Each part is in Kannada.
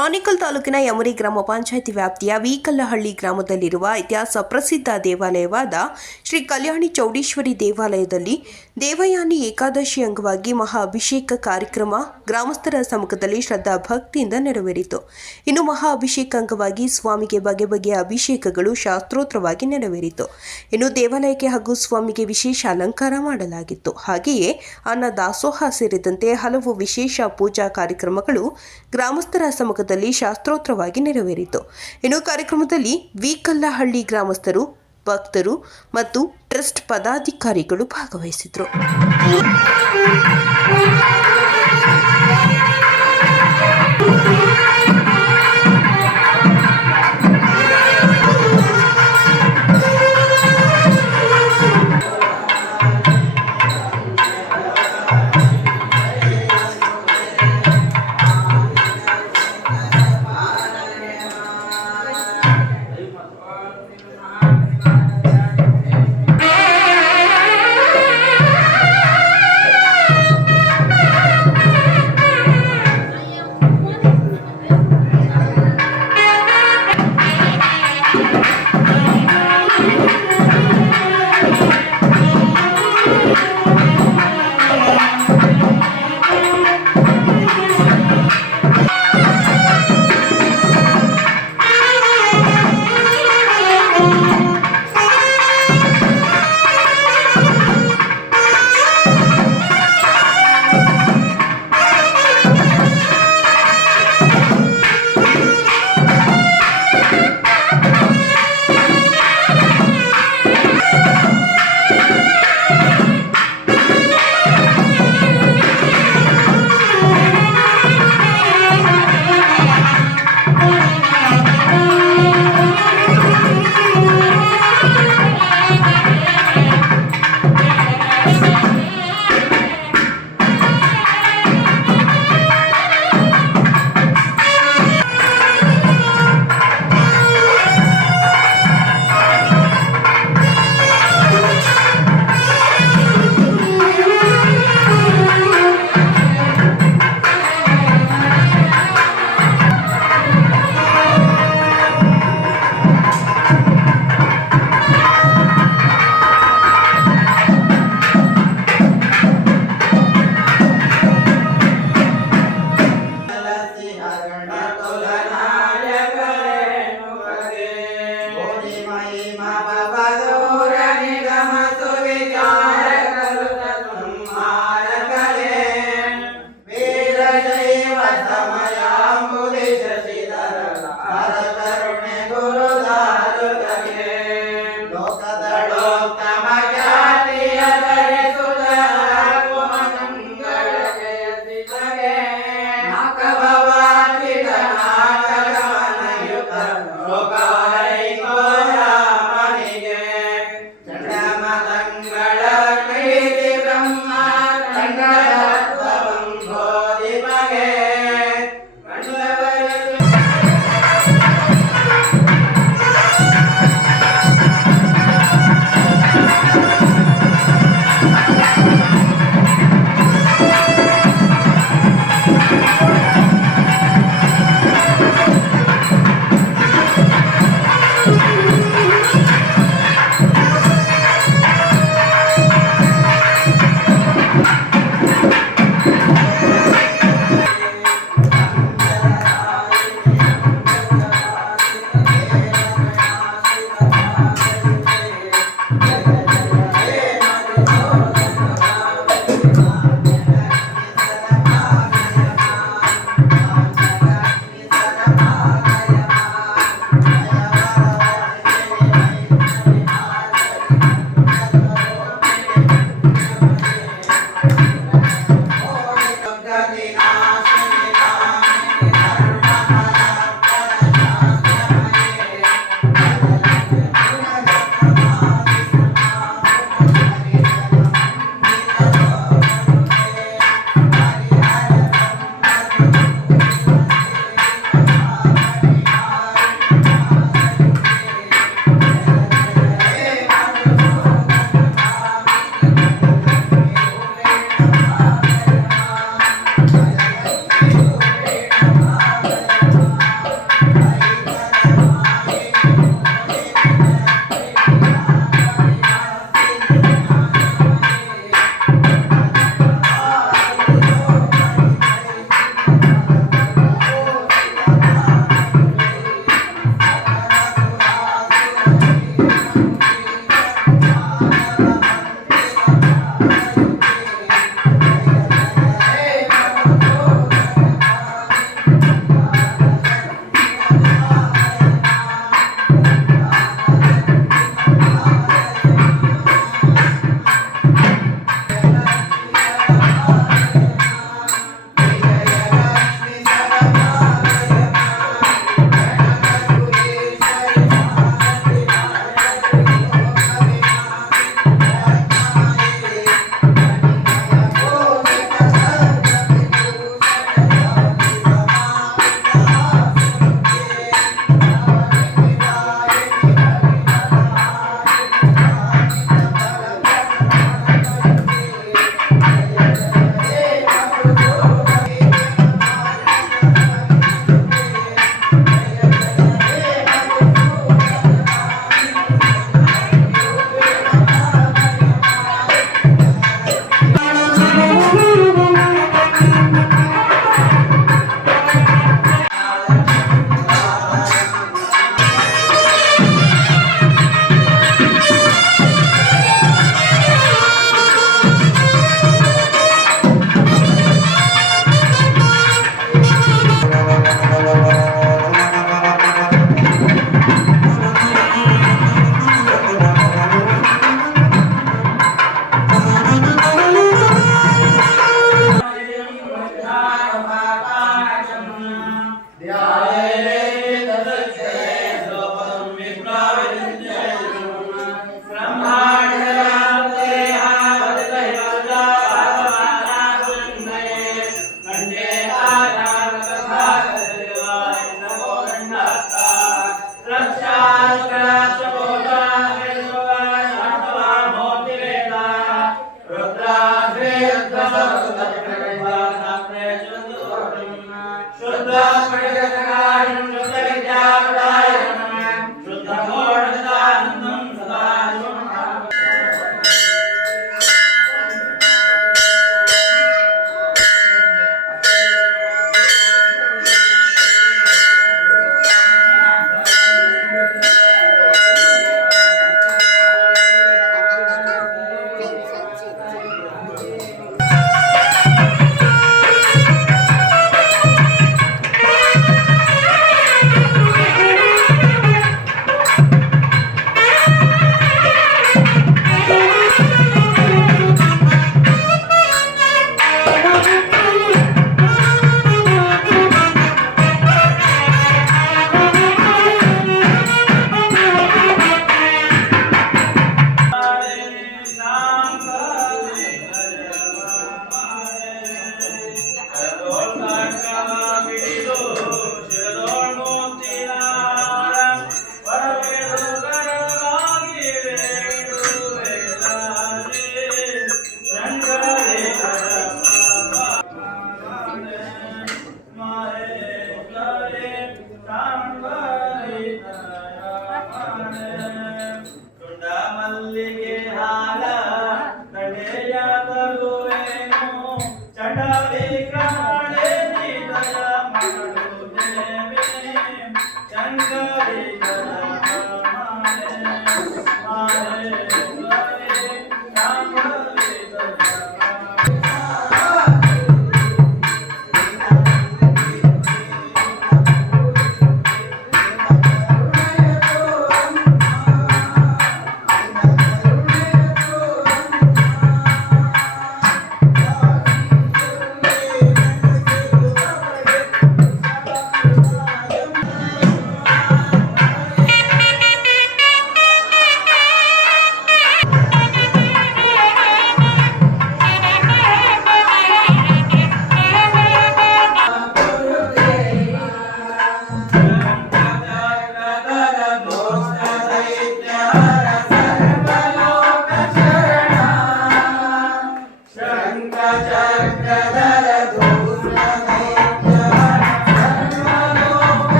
ಆನೇಕಲ್ ತಾಲೂಕಿನ ಯಮರಿ ಗ್ರಾಮ ಪಂಚಾಯಿತಿ ವ್ಯಾಪ್ತಿಯ ವೀಕಲ್ಲಹಳ್ಳಿ ಗ್ರಾಮದಲ್ಲಿರುವ ಇತಿಹಾಸ ಪ್ರಸಿದ್ಧ ದೇವಾಲಯವಾದ ಶ್ರೀ ಕಲ್ಯಾಣಿ ಚೌಡೇಶ್ವರಿ ದೇವಾಲಯದಲ್ಲಿ ದೇವಯಾನಿ ಏಕಾದಶಿ ಅಂಗವಾಗಿ ಮಹಾ ಅಭಿಷೇಕ ಕಾರ್ಯಕ್ರಮ ಗ್ರಾಮಸ್ಥರ ಸಮ್ಮುಖದಲ್ಲಿ ಶ್ರದ್ಧಾ ಭಕ್ತಿಯಿಂದ ನೆರವೇರಿತು. ಇನ್ನು ಮಹಾ ಅಭಿಷೇಕ ಅಂಗವಾಗಿ ಸ್ವಾಮಿಗೆ ಬಗೆ ಬಗೆಯ ಅಭಿಷೇಕಗಳು ಶಾಸ್ತ್ರೋತ್ರವಾಗಿ ನೆರವೇರಿತು. ಇನ್ನು ದೇವಾಲಯಕ್ಕೆ ಹಾಗೂ ಸ್ವಾಮಿಗೆ ವಿಶೇಷ ಅಲಂಕಾರ ಮಾಡಲಾಗಿತ್ತು. ಹಾಗೆಯೇ ಅನ್ನ ದಾಸೋಹ ಸೇರಿದಂತೆ ಹಲವು ವಿಶೇಷ ಪೂಜಾ ಕಾರ್ಯಕ್ರಮಗಳು ಗ್ರಾಮಸ್ಥರ ಸಮ್ಮುಖದಲ್ಲಿ ಶಾಸ್ತ್ರೋತ್ರವಾಗಿ ನೆರವೇರಿತು. ಇನ್ನು ಕಾರ್ಯಕ್ರಮದಲ್ಲಿ ವಿಕಲ್ಲಹಳ್ಳಿ ಗ್ರಾಮಸ್ಥರು ಭಕ್ತರು ಮತ್ತು ಟ್ರಸ್ಟ್ ಪದಾಧಿಕಾರಿಗಳು ಭಾಗವಹಿಸಿದ್ರು.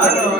Claro.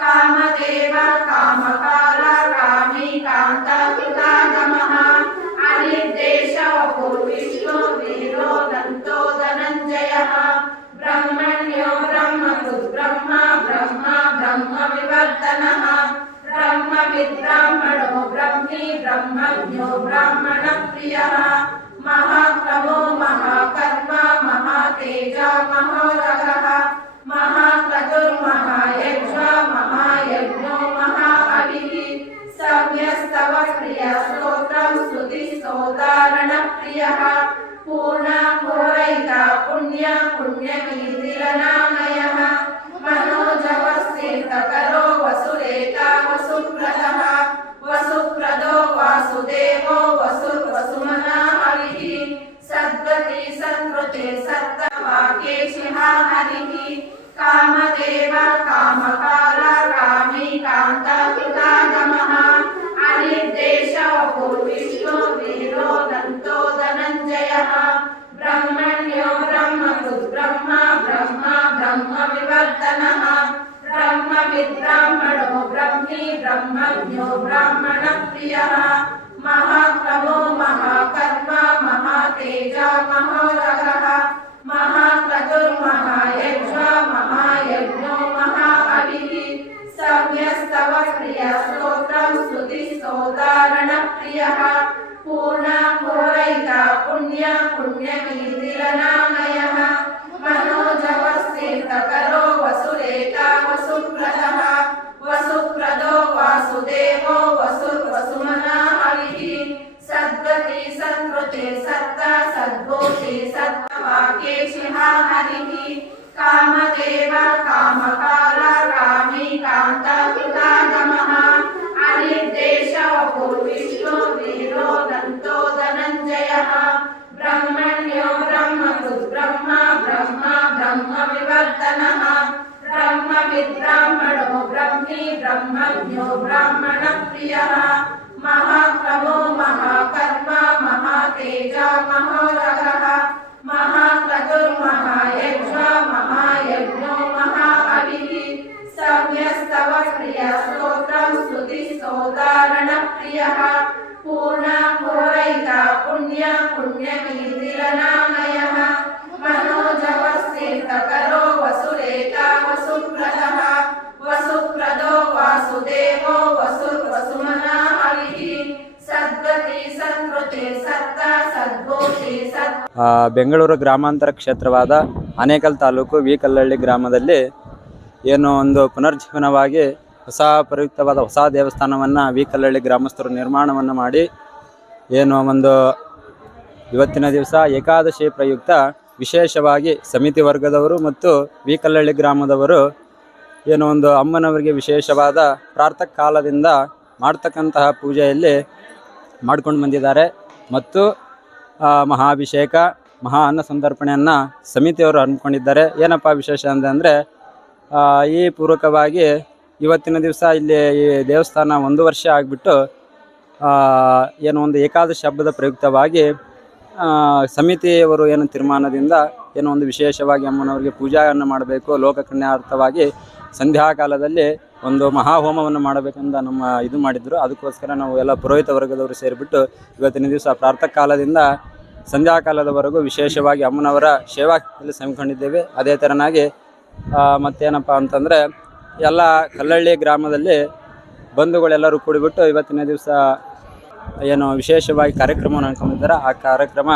कामदेव कामकाल कामी कान्ताकृतागमः अनिर्देश पूर्विष्णो वीरो दन्तो ब्रह्मण्यो सत्त्ववाक्येशिहा हरिः कामदेव कामकाला कामी कान्ता ಬೆಂಗಳೂರು ಗ್ರಾಮಾಂತರ ಕ್ಷೇತ್ರವಾದ ಆನೇಕಲ್ ತಾಲೂಕು ವಿ ಕಲ್ಲಳ್ಳಿ ಗ್ರಾಮದಲ್ಲಿ ಏನು ಒಂದು ಪುನರ್ಜೀವನವಾಗಿ ಹೊಸ ಪ್ರಯುಕ್ತವಾದ ಹೊಸ ದೇವಸ್ಥಾನವನ್ನು ವಿ ಕಲ್ಲಳ್ಳಿ ಗ್ರಾಮಸ್ಥರು ನಿರ್ಮಾಣವನ್ನು ಮಾಡಿ ಏನು ಒಂದು ಇವತ್ತಿನ ದಿವಸ ಏಕಾದಶಿ ಪ್ರಯುಕ್ತ ವಿಶೇಷವಾಗಿ ಸಮಿತಿ ವರ್ಗದವರು ಮತ್ತು ವಿ ಕಲ್ಲಳ್ಳಿ ಗ್ರಾಮದವರು ಏನು ಒಂದು ಅಮ್ಮನವರಿಗೆ ವಿಶೇಷವಾದ ಪ್ರಾರ್ಥಕ ಕಾಲದಿಂದ ಮಾಡ್ತಕ್ಕಂತಹ ಪೂಜೆಯಲ್ಲಿ ಮಾಡ್ಕೊಂಡು ಬಂದಿದ್ದಾರೆ. ಮತ್ತು ಮಹಾಭಿಷೇಕ, ಮಹಾ ಅನ್ನ ಸಂದರ್ಪಣೆಯನ್ನು ಸಮಿತಿಯವರು ಹಮ್ಮಿಕೊಂಡಿದ್ದಾರೆ. ಏನಪ್ಪ ವಿಶೇಷ ಅಂತಂದರೆ ಈ ಪೂರ್ವಕವಾಗಿ ಇವತ್ತಿನ ದಿವಸ ಇಲ್ಲಿ ಈ ದೇವಸ್ಥಾನ ಒಂದು ವರ್ಷ ಆಗಿಬಿಟ್ಟು ಏನು ಒಂದು ಏಕಾದಶಿ ಹಬ್ಬದ ಪ್ರಯುಕ್ತವಾಗಿ ಸಮಿತಿಯವರು ಏನು ತೀರ್ಮಾನದಿಂದ ಏನೋ ಒಂದು ವಿಶೇಷವಾಗಿ ಅಮ್ಮನವರಿಗೆ ಪೂಜೆಯನ್ನು ಮಾಡಬೇಕು ಲೋಕ ಕಲ್ಯಾಣಾರ್ಥವಾಗಿ ಸಂಧ್ಯಾಕಾಲದಲ್ಲಿ ಒಂದು ಮಹಾ ಹೋಮವನ್ನು ಮಾಡಬೇಕಂತ ನಮ್ಮ ಇದು ಮಾಡಿದ್ರು. ಅದಕ್ಕೋಸ್ಕರ ನಾವು ಎಲ್ಲ ಪುರೋಹಿತ ವರ್ಗದವರು ಸೇರಿಬಿಟ್ಟು ಇವತ್ತಿನ ದಿವಸ ಪ್ರಾತಃ ಕಾಲದಿಂದ ಸಂಧ್ಯಾಕಾಲದವರೆಗೂ ವಿಶೇಷವಾಗಿ ಅಮ್ಮನವರ ಸೇವಾದಲ್ಲಿ ಸಮಿಕೊಂಡಿದ್ದೇವೆ ಅದೇ ಥರನಾಗಿ ಮತ್ತೇನಪ್ಪ ಅಂತಂದರೆ ಎಲ್ಲ ಕಲ್ಲಳ್ಳಿ ಗ್ರಾಮದಲ್ಲಿ ಬಂಧುಗಳೆಲ್ಲರೂ ಕೂಡಿಬಿಟ್ಟು ಇವತ್ತಿನ ದಿವಸ ಏನು ವಿಶೇಷವಾಗಿ ಕಾರ್ಯಕ್ರಮವನ್ನು ಅನ್ಕೊಂಡಿದ್ದಾರೆ ಆ ಕಾರ್ಯಕ್ರಮ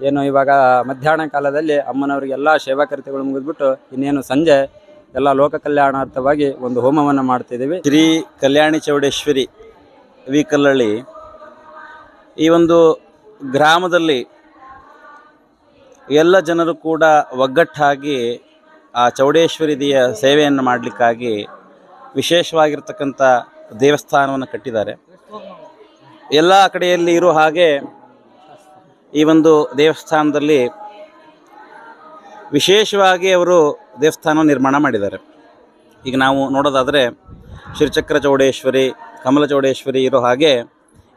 ಏನು ಇವಾಗ ಮಧ್ಯಾಹ್ನ ಕಾಲದಲ್ಲಿ ಅಮ್ಮನವ್ರಿಗೆಲ್ಲ ಎಲ್ಲ ಕರಿತೆಗಳು ಮುಗಿದ್ಬಿಟ್ಟು ಇನ್ನೇನು ಸಂಜೆ ಎಲ್ಲ ಲೋಕ ಕಲ್ಯಾಣಾರ್ಥವಾಗಿ ಒಂದು ಹೋಮವನ್ನು ಮಾಡ್ತಿದ್ದೀವಿ. ಶ್ರೀ ಕಲ್ಯಾಣಿ ಚೌಡೇಶ್ವರಿ ವಿ ಕಲ್ಲಳ್ಳಿ ಈ ಒಂದು ಗ್ರಾಮದಲ್ಲಿ ಎಲ್ಲ ಜನರು ಕೂಡ ಒಗ್ಗಟ್ಟಾಗಿ ಆ ಚೌಡೇಶ್ವರಿ ದೇವಿಯ ಸೇವೆಯನ್ನು ಮಾಡಲಿಕ್ಕಾಗಿ ವಿಶೇಷವಾಗಿರ್ತಕ್ಕಂಥ ದೇವಸ್ಥಾನವನ್ನು ಕಟ್ಟಿದ್ದಾರೆ. ಎಲ್ಲ ಕಡೆಯಲ್ಲಿ ಇರೋ ಹಾಗೆ ಈ ಒಂದು ದೇವಸ್ಥಾನದಲ್ಲಿ ವಿಶೇಷವಾಗಿ ಅವರು ದೇವಸ್ಥಾನ ನಿರ್ಮಾಣ ಮಾಡಿದ್ದಾರೆ. ಈಗ ನಾವು ನೋಡೋದಾದರೆ ಶ್ರೀಚಕ್ರ ಚೌಡೇಶ್ವರಿ, ಕಮಲ ಚೌಡೇಶ್ವರಿ ಇರೋ ಹಾಗೆ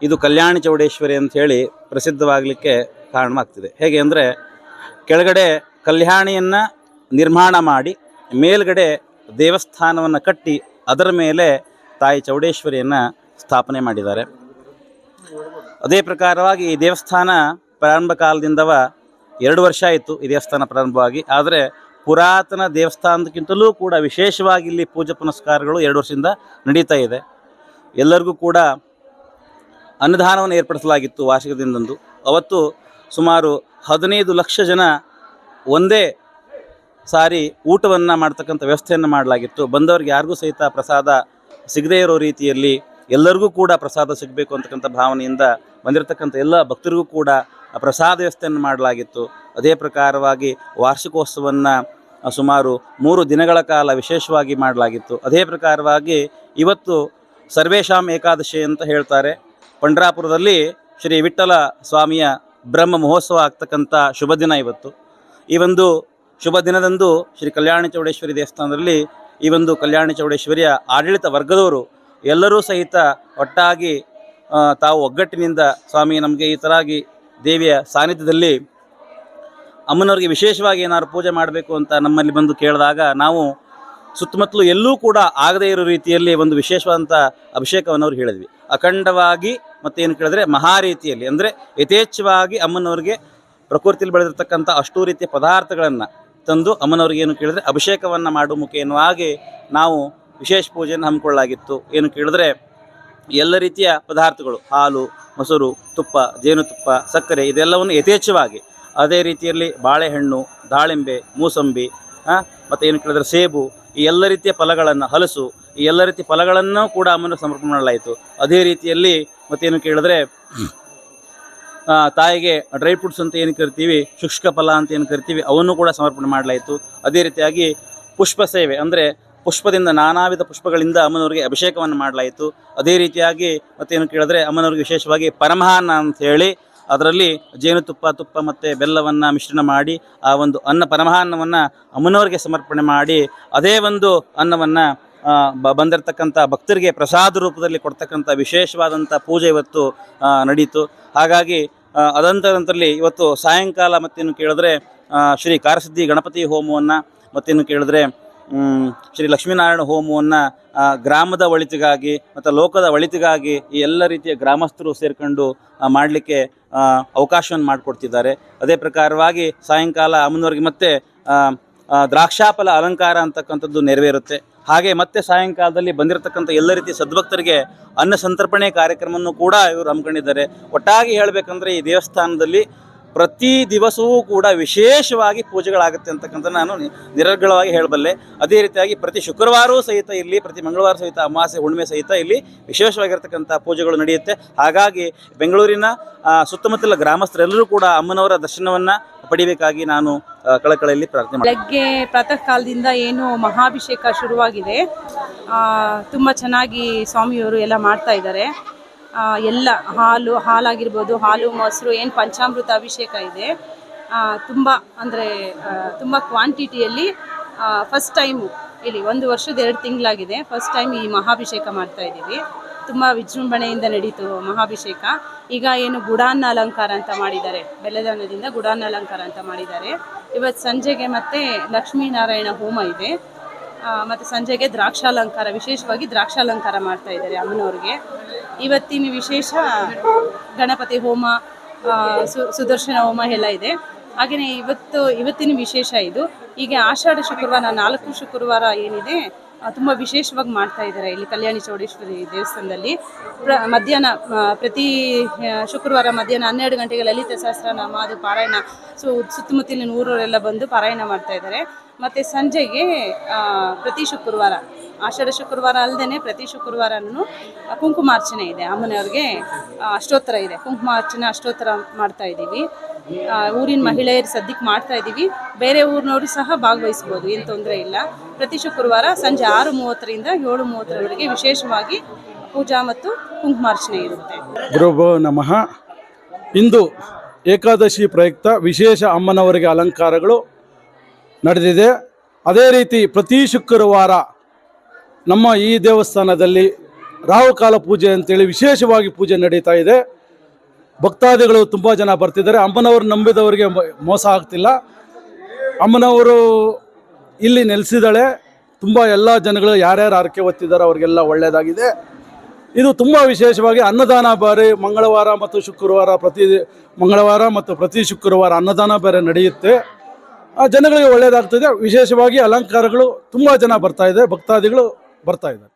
ಇದು ಕಲ್ಯಾಣಿ ಚೌಡೇಶ್ವರಿ ಅಂತ ಹೇಳಿ ಪ್ರಸಿದ್ಧವಾಗಲಿಕ್ಕೆ ಕಾರಣವಾಗ್ತಿದೆ. ಹೇಗೆ ಅಂದರೆ ಕೆಳಗಡೆ ಕಲ್ಯಾಣಿಯನ್ನು ನಿರ್ಮಾಣ ಮಾಡಿ, ಮೇಲ್ಗಡೆ ದೇವಸ್ಥಾನವನ್ನು ಕಟ್ಟಿ ಅದರ ಮೇಲೆ ತಾಯಿ ಚೌಡೇಶ್ವರಿಯನ್ನು ಸ್ಥಾಪನೆ ಮಾಡಿದ್ದಾರೆ. ಅದೇ ಪ್ರಕಾರವಾಗಿ ಈ ದೇವಸ್ಥಾನ ಪ್ರಾರಂಭ ಕಾಲದಿಂದವ ಎರಡು ವರ್ಷ ಆಯಿತು ಈ ದೇವಸ್ಥಾನ ಪ್ರಾರಂಭವಾಗಿ. ಆದರೆ ಪುರಾತನ ದೇವಸ್ಥಾನಕ್ಕಿಂತಲೂ ಕೂಡ ವಿಶೇಷವಾಗಿ ಇಲ್ಲಿ ಪೂಜೆ ಪುನಸ್ಕಾರಗಳು ಎರಡು ವರ್ಷದಿಂದ ನಡೀತಾ ಇದೆ. ಎಲ್ಲರಿಗೂ ಕೂಡ ಅನ್ನದಾನವನ್ನು ಏರ್ಪಡಿಸಲಾಗಿತ್ತು ವಾರ್ಷಿಕ ದಿನದಂದು. ಅವತ್ತು ಸುಮಾರು ಹದಿನೈದು ಲಕ್ಷ ಜನ ಒಂದೇ ಸಾರಿ ಊಟವನ್ನು ಮಾಡ್ತಕ್ಕಂಥ ವ್ಯವಸ್ಥೆಯನ್ನು ಮಾಡಲಾಗಿತ್ತು. ಬಂದವರಿಗೆ ಯಾರಿಗೂ ಸಹಿತ ಪ್ರಸಾದ ಸಿಗದೇ ಇರೋ ರೀತಿಯಲ್ಲಿ ಎಲ್ಲರಿಗೂ ಕೂಡ ಪ್ರಸಾದ ಸಿಗಬೇಕು ಅಂತಕ್ಕಂಥ ಭಾವನೆಯಿಂದ ಬಂದಿರತಕ್ಕಂಥ ಎಲ್ಲ ಭಕ್ತರಿಗೂ ಕೂಡ ಪ್ರಸಾದ ವ್ಯವಸ್ಥೆಯನ್ನು ಮಾಡಲಾಗಿತ್ತು. ಅದೇ ಪ್ರಕಾರವಾಗಿ ವಾರ್ಷಿಕೋತ್ಸವವನ್ನು ಸುಮಾರು ಮೂರು ದಿನಗಳ ಕಾಲ ವಿಶೇಷವಾಗಿ ಮಾಡಲಾಗಿತ್ತು. ಅದೇ ಪ್ರಕಾರವಾಗಿ ಇವತ್ತು ಸರ್ವೇಶಾಮ್ ಏಕಾದಶಿ ಅಂತ ಹೇಳ್ತಾರೆ. ಪಂಡ್ರಾಪುರದಲ್ಲಿ ಶ್ರೀ ವಿಠ್ಠಲ ಸ್ವಾಮಿಯ ಬ್ರಹ್ಮ ಮಹೋತ್ಸವ ಆಗ್ತಕ್ಕಂಥ ಶುಭ ದಿನ ಇವತ್ತು. ಈ ಒಂದು ಶುಭ ದಿನದಂದು ಶ್ರೀ ಕಲ್ಯಾಣ ಚೌಡೇಶ್ವರಿ ದೇವಸ್ಥಾನದಲ್ಲಿ ಈ ಒಂದು ಕಲ್ಯಾಣ ಚೌಡೇಶ್ವರಿಯ ಆಡಳಿತ ವರ್ಗದವರು ಎಲ್ಲರೂ ಸಹಿತ ಒಟ್ಟಾಗಿ ತಾವು ಒಗ್ಗಟ್ಟಿನಿಂದ ಸ್ವಾಮಿ ನಮಗೆ ಈ ಥರಾಗಿ ದೇವಿಯ ಸಾನ್ನಿಧ್ಯದಲ್ಲಿ ಅಮ್ಮನವ್ರಿಗೆ ವಿಶೇಷವಾಗಿ ಏನಾದ್ರು ಪೂಜೆ ಮಾಡಬೇಕು ಅಂತ ನಮ್ಮಲ್ಲಿ ಬಂದು ಕೇಳಿದಾಗ ನಾವು ಸುತ್ತಮುತ್ತಲು ಎಲ್ಲೂ ಕೂಡ ಆಗದೇ ಇರೋ ರೀತಿಯಲ್ಲಿ ಒಂದು ವಿಶೇಷವಾದಂಥ ಅಭಿಷೇಕವನ್ನು ಅವ್ರು ಹೇಳಿದ್ವಿ. ಅಖಂಡವಾಗಿ ಮತ್ತೇನು ಕೇಳಿದ್ರೆ ಮಹಾ ರೀತಿಯಲ್ಲಿ ಅಂದರೆ ಯಥೇಚ್ಛವಾಗಿ ಅಮ್ಮನವ್ರಿಗೆ ಪ್ರಕೃತಿಯಲ್ಲಿ ಬೆಳೆದಿರ್ತಕ್ಕಂಥ ಅಷ್ಟೂ ರೀತಿಯ ಪದಾರ್ಥಗಳನ್ನು ತಂದು ಅಮ್ಮನವ್ರಿಗೆ ಏನು ಕೇಳಿದ್ರೆ ಅಭಿಷೇಕವನ್ನು ಮಾಡುವ ಮುಖೇನವಾಗಿ ನಾವು ವಿಶೇಷ ಪೂಜೆಯನ್ನು ಹಮ್ಮಿಕೊಳ್ಳಲಾಗಿತ್ತು. ಏನು ಕೇಳಿದ್ರೆ ಎಲ್ಲ ರೀತಿಯ ಪದಾರ್ಥಗಳು, ಹಾಲು, ಮೊಸರು, ತುಪ್ಪ, ಜೇನುತುಪ್ಪ, ಸಕ್ಕರೆ ಇದೆಲ್ಲವನ್ನು ಯಥೇಚ್ಛವಾಗಿ ಅದೇ ರೀತಿಯಲ್ಲಿ ಬಾಳೆಹಣ್ಣು, ದಾಳಿಂಬೆ, ಮೂಸಂಬಿ ಮತ್ತು ಏನು ಕೇಳಿದ್ರೆ ಸೇಬು, ಈ ಎಲ್ಲ ರೀತಿಯ ಫಲಗಳನ್ನು, ಹಲಸು, ಈ ಎಲ್ಲ ರೀತಿಯ ಫಲಗಳನ್ನು ಕೂಡ ಅಮ್ಮನ ಸಮರ್ಪಣೆ ಮಾಡಲಾಯಿತು. ಅದೇ ರೀತಿಯಲ್ಲಿ ಮತ್ತೇನು ಕೇಳಿದ್ರೆ ತಾಯಿಗೆ ಡ್ರೈ ಫ್ರೂಟ್ಸ್ ಅಂತ ಏನು ಕರಿತೀವಿ, ಶುಷ್ಕ ಫಲ ಅಂತ ಏನು ಕರಿತೀವಿ, ಅವನ್ನು ಕೂಡ ಸಮರ್ಪಣೆ ಮಾಡಲಾಯಿತು. ಅದೇ ರೀತಿಯಾಗಿ ಪುಷ್ಪ ಸೇವೆ ಅಂದರೆ ಪುಷ್ಪದಿಂದ ನಾನಾ ವಿಧ ಪುಷ್ಪಗಳಿಂದ ಅಮ್ಮನವರಿಗೆ ಅಭಿಷೇಕವನ್ನು ಮಾಡಲಾಯಿತು. ಅದೇ ರೀತಿಯಾಗಿ ಮತ್ತೇನು ಕೇಳಿದ್ರೆ ಅಮ್ಮನವರಿಗೆ ವಿಶೇಷವಾಗಿ ಪರಮಹಾನ ಅಂತ ಹೇಳಿ ಅದರಲ್ಲಿ ಜೇನುತುಪ್ಪ, ತುಪ್ಪ ಮತ್ತು ಬೆಲ್ಲವನ್ನು ಮಿಶ್ರಣ ಮಾಡಿ, ಆ ಒಂದು ಅನ್ನ ಪರಮಹಾನ್ನವನ್ನು ಅಮ್ಮನವರಿಗೆ ಸಮರ್ಪಣೆ ಮಾಡಿ, ಅದೇ ಒಂದು ಅನ್ನವನ್ನು ಬ ಬಂದಿರತಕ್ಕಂಥ ಭಕ್ತರಿಗೆ ಪ್ರಸಾದ ರೂಪದಲ್ಲಿ ಕೊಡ್ತಕ್ಕಂಥ ವಿಶೇಷವಾದಂಥ ಪೂಜೆ ಇವತ್ತು ನಡೀತು. ಹಾಗಾಗಿ ಅದಂತರಂತರಲ್ಲಿ ಇವತ್ತು ಸಾಯಂಕಾಲ ಮತ್ತೇನು ಕೇಳಿದ್ರೆ ಶ್ರೀ ಕಾರಸಿದ್ಧಿ ಗಣಪತಿ ಹೋಮವನ್ನು ಮತ್ತೇನು ಕೇಳಿದ್ರೆ ಶ್ರೀ ಲಕ್ಷ್ಮೀನಾರಾಯಣ ಹೋಮವನ್ನು ಗ್ರಾಮದ ಒಳಿತಿಗಾಗಿ ಮತ್ತು ಲೋಕದ ಒಳಿತಿಗಾಗಿ ಈ ಎಲ್ಲ ರೀತಿಯ ಗ್ರಾಮಸ್ಥರು ಸೇರಿಕೊಂಡು ಮಾಡಲಿಕ್ಕೆ ಅವಕಾಶವನ್ನು ಮಾಡಿಕೊಡ್ತಿದ್ದಾರೆ. ಅದೇ ಪ್ರಕಾರವಾಗಿ ಸಾಯಂಕಾಲ ಅಮ್ಮನವ್ರಿಗೆ ಮತ್ತೆ ದ್ರಾಕ್ಷಾಫಲ ಅಲಂಕಾರ ಅಂತಕ್ಕಂಥದ್ದು ನೆರವೇರುತ್ತೆ. ಹಾಗೆ ಮತ್ತೆ ಸಾಯಂಕಾಲದಲ್ಲಿ ಬಂದಿರತಕ್ಕಂಥ ಎಲ್ಲ ರೀತಿಯ ಸದ್ಭಕ್ತರಿಗೆ ಅನ್ನ ಸಂತರ್ಪಣೆ ಕಾರ್ಯಕ್ರಮವನ್ನು ಕೂಡ ಇವರು ಹಮ್ಮಿಕೊಂಡಿದ್ದಾರೆ. ಒಟ್ಟಾಗಿ ಹೇಳಬೇಕಂದ್ರೆ ಈ ದೇವಸ್ಥಾನದಲ್ಲಿ ಪ್ರತಿ ದಿವಸವೂ ಕೂಡ ವಿಶೇಷವಾಗಿ ಪೂಜೆಗಳಾಗುತ್ತೆ ಅಂತಕ್ಕಂಥ ನಾನು ನಿರರ್ಗಳವಾಗಿ ಹೇಳಬಲ್ಲೆ. ಅದೇ ರೀತಿಯಾಗಿ ಪ್ರತಿ ಶುಕ್ರವಾರವೂ ಸಹಿತ ಇಲ್ಲಿ, ಪ್ರತಿ ಮಂಗಳವಾರ ಸಹಿತ ಅಮಾವಾಸ್ಯೆ, ಹುಣ್ಣಿಮೆ ಸಹಿತ ಇಲ್ಲಿ ವಿಶೇಷವಾಗಿರ್ತಕ್ಕಂಥ ಪೂಜೆಗಳು ನಡೆಯುತ್ತೆ. ಹಾಗಾಗಿ ಬೆಂಗಳೂರಿನ ಸುತ್ತಮುತ್ತಲ ಗ್ರಾಮಸ್ಥರೆಲ್ಲರೂ ಕೂಡ ಅಮ್ಮನವರ ದರ್ಶನವನ್ನು ಪಡಿಬೇಕಾಗಿ ನಾನು ಕಳಕಳಿಯಲ್ಲಿ ಪ್ರಾರ್ಥನೆ. ಬೆಳಗ್ಗೆ ಪ್ರಾತಃ ಕಾಲದಿಂದ ಏನು ಮಹಾಭಿಷೇಕ ಶುರುವಾಗಿದೆ. ತುಂಬ ಚೆನ್ನಾಗಿ ಸ್ವಾಮಿಯವರು ಎಲ್ಲ ಮಾಡ್ತಾ ಇದ್ದಾರೆ. ಎಲ್ಲ ಹಾಲು, ಹಾಲಾಗಿರ್ಬೋದು, ಹಾಲು, ಮೊಸರು, ಏನು ಪಂಚಾಮೃತ ಅಭಿಷೇಕ ಇದೆ. ತುಂಬ ಅಂದರೆ ತುಂಬ ಕ್ವಾಂಟಿಟಿಯಲ್ಲಿ ಫಸ್ಟ್ ಟೈಮು ಇಲ್ಲಿ ಒಂದು ವರ್ಷದ ಎರಡು ತಿಂಗಳಾಗಿದೆ. ಫಸ್ಟ್ ಟೈಮ್ ಈ ಮಹಾಭಿಷೇಕ ಮಾಡ್ತಾ ಇದ್ದೀವಿ. ತುಂಬ ವಿಜೃಂಭಣೆಯಿಂದ ನಡೀತು ಮಹಾಭಿಷೇಕ. ಈಗ ಏನು ಗುಡಾನ್ನ ಅಲಂಕಾರ ಅಂತ ಮಾಡಿದ್ದಾರೆ. ಬೆಲ್ಲದನ್ನದಿಂದ ಗುಡಾನ್ನ ಅಲಂಕಾರ ಅಂತ ಮಾಡಿದ್ದಾರೆ. ಇವತ್ತು ಸಂಜೆಗೆ ಮತ್ತೆ ಲಕ್ಷ್ಮೀನಾರಾಯಣ ಹೋಮ ಇದೆ. ಮತ್ತು ಸಂಜೆಗೆ ದ್ರಾಕ್ಷಾಲಂಕಾರ, ವಿಶೇಷವಾಗಿ ದ್ರಾಕ್ಷಾಲಂಕಾರ ಮಾಡ್ತಾ ಇದ್ದಾರೆ ಅಮ್ಮನವ್ರಿಗೆ. ಇವತ್ತಿನ ವಿಶೇಷ ಗಣಪತಿ ಹೋಮ ಸು, ಸುದರ್ಶನ ಹೋಮ ಎಲ್ಲ ಇದೆ. ಹಾಗೆಯೇ ಇವತ್ತು, ಇವತ್ತಿನ ವಿಶೇಷ ಇದು. ಹೀಗೆ ಆಷಾಢ ಶುಕ್ರವಾರ, ನಾಲ್ಕು ಶುಕ್ರವಾರ ಏನಿದೆ ತುಂಬ ವಿಶೇಷವಾಗಿ ಮಾಡ್ತಾ ಇದ್ದಾರೆ ಇಲ್ಲಿ ಕಲ್ಯಾಣಿ ಚೌಡೇಶ್ವರಿ ದೇವಸ್ಥಾನದಲ್ಲಿ. ಪ್ರ, ಮಧ್ಯಾಹ್ನ ಪ್ರತಿ ಶುಕ್ರವಾರ ಮಧ್ಯಾಹ್ನ ಹನ್ನೆರಡು ಗಂಟೆಗೆ ಲಲಿತ ಸಹಸ್ರನಾಮ, ಅದು ಪಾರಾಯಣ. ಸೊ, ಸುತ್ತಮುತ್ತಲಿನ ಊರವರೆಲ್ಲ ಬಂದು ಪಾರಾಯಣ ಮಾಡ್ತಾ ಇದ್ದಾರೆ. ಮತ್ತು ಸಂಜೆಗೆ ಪ್ರತಿ ಶುಕ್ರವಾರ, ಆಷಾಢ ಶುಕ್ರವಾರ ಅಲ್ಲದೆ ಪ್ರತಿ ಶುಕ್ರವಾರನೂ ಕುಂಕುಮಾರ್ಚನೆ ಇದೆ. ಅಮ್ಮನವ್ರಿಗೆ ಅಷ್ಟೋತ್ತರ ಇದೆ. ಕುಂಕುಮಾರ್ಚನೆ, ಅಷ್ಟೋತ್ತರ ಮಾಡ್ತಾ ಇದ್ದೀವಿ. ಊರಿನ ಮಹಿಳೆಯರು ಸದ್ಯಕ್ಕೆ ಮಾಡ್ತಾ ಇದ್ದೀವಿ ಬೇರೆ ಊರಿನವರು ಸಹ ಭಾಗವಹಿಸ್ಬೋದು, ಏನು ತೊಂದರೆ ಇಲ್ಲ. ಪ್ರತಿ ಶುಕ್ರವಾರ ಸಂಜೆ ಆರು ಮೂವತ್ತರಿಂದ ಏಳು ಮೂವತ್ತರವರೆಗೆ ವಿಶೇಷವಾಗಿ ಪೂಜಾ ಮತ್ತು ಕುಂಕುಮಾರ್ಚನೆ ಇರುತ್ತೆ. ಗುರುಭೋ ನಮಃ. ಇಂದು ಏಕಾದಶಿ ಪ್ರಯುಕ್ತ ವಿಶೇಷ ಅಮ್ಮನವರಿಗೆ ಅಲಂಕಾರಗಳು ನಡೆದಿದೆ. ಅದೇ ರೀತಿ ಪ್ರತಿ ಶುಕ್ರವಾರ ನಮ್ಮ ಈ ದೇವಸ್ಥಾನದಲ್ಲಿ ರಾಹುಕಾಲ ಪೂಜೆ ಅಂತೇಳಿ ವಿಶೇಷವಾಗಿ ಪೂಜೆ ನಡೀತಾ ಇದೆ. ಭಕ್ತಾದಿಗಳು ತುಂಬ ಜನ ಬರ್ತಿದ್ದಾರೆ. ಅಮ್ಮನವರು ನಂಬಿದವರಿಗೆ ಮೋಸ ಆಗ್ತಿಲ್ಲ. ಅಮ್ಮನವರು ಇಲ್ಲಿ ನೆಲೆಸಿದಾಳೆ ತುಂಬ ಎಲ್ಲ ಜನಗಳು ಯಾರ್ಯಾರು ಆರಕೆ ಹೊತ್ತಿದ್ದಾರೆ ಅವರಿಗೆಲ್ಲ ಒಳ್ಳೆಯದಾಗಿದೆ ಇದು ತುಂಬ ವಿಶೇಷವಾಗಿ ಅನ್ನದಾನ ಬಾರಿ ಮಂಗಳವಾರ ಮತ್ತು ಶುಕ್ರವಾರ ಪ್ರತಿ ಮಂಗಳವಾರ ಮತ್ತು ಪ್ರತಿ ಶುಕ್ರವಾರ ಅನ್ನದಾನ ಬೇರೆ ನಡೆಯುತ್ತೆ. ಆ ಜನಗಳಿಗೆ ಒಳ್ಳೆಯದಾಗ್ತದೆ ವಿಶೇಷವಾಗಿ ಅಲಂಕಾರಗಳು ತುಂಬ ಜನ ಬರ್ತಾ ಇದೆ. ಭಕ್ತಾದಿಗಳು ಬರ್ತಾ ಇದ್ದಾರೆ.